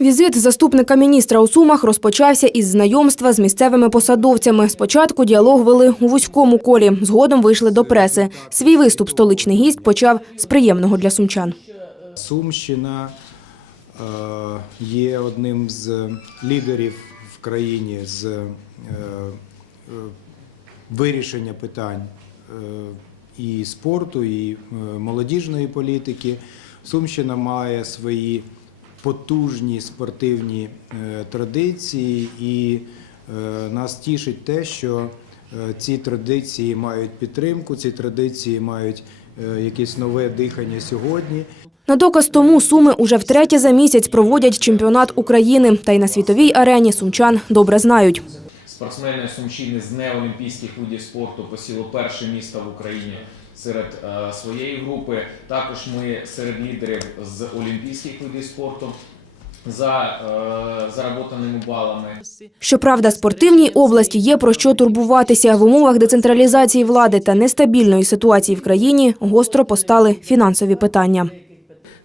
Візит заступника міністра у Сумах розпочався із знайомства з місцевими посадовцями. Спочатку діалог вели у вузькому колі, згодом вийшли до преси. Свій виступ столичний гість почав з приємного для сумчан. Сумщина е, є одним з лідерів в країні з е, е, вирішення питань і спорту, і молодіжної політики. Сумщина має свої потужні спортивні е, традиції, і е, нас тішить те, що е, ці традиції мають підтримку, ці традиції мають якесь нове дихання сьогодні. На доказ тому Суми уже втретє за місяць проводять чемпіонат України. Та й на світовій арені сумчан добре знають. Спортсмени Сумщини з неолімпійських видів спорту посіло перше місто в Україні серед е, своєї групи. Також ми серед лідерів з олімпійських видів спорту за е, заработаними балами. Щоправда, спортивній області є про що турбуватися. В умовах децентралізації влади та нестабільної ситуації в країні гостро постали фінансові питання.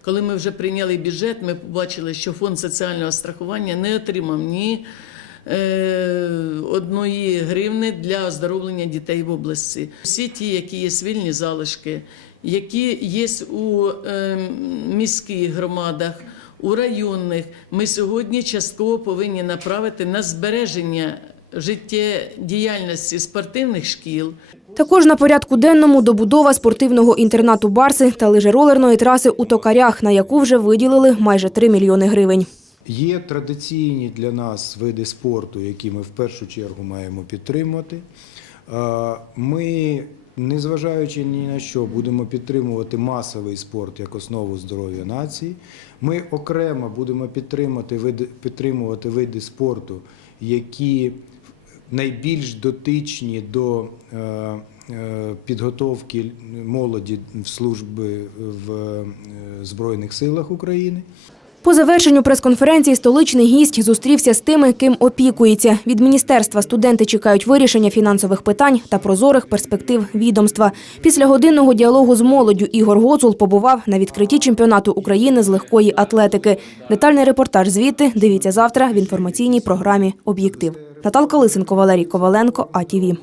Коли ми вже прийняли бюджет, ми побачили, що фонд соціального страхування не отримав ні одної гривни для оздоровлення дітей в області. Всі ті, які є вільні залишки, які є у е, міських громадах, у районних, ми сьогодні частково повинні направити на збереження життєдіяльності спортивних шкіл. Також на порядку денному добудова спортивного інтернату Барси та лижеролерної траси у Токарях, на яку вже виділили майже 3 мільйони гривень. Є традиційні для нас види спорту, які ми в першу чергу маємо підтримувати. Ми, незважаючи ні на що, будемо підтримувати масовий спорт як основу здоров'я нації. Ми окремо будемо підтримувати види, підтримувати види спорту, які найбільш дотичні до е, е, підготовки молоді в служби в е, Збройних силах України. По завершенню прес-конференції столичний гість зустрівся з тими, ким опікується. Від міністерства студенти чекають вирішення фінансових питань та прозорих перспектив відомства. Після годинного діалогу з молоддю Ігор Гоцул побував на відкритті чемпіонату України з легкої атлетики. Детальний репортаж звідти дивіться завтра в інформаційній програмі «Об'єктив». Наталка Лисенко, Валерій Коваленко, АТВ.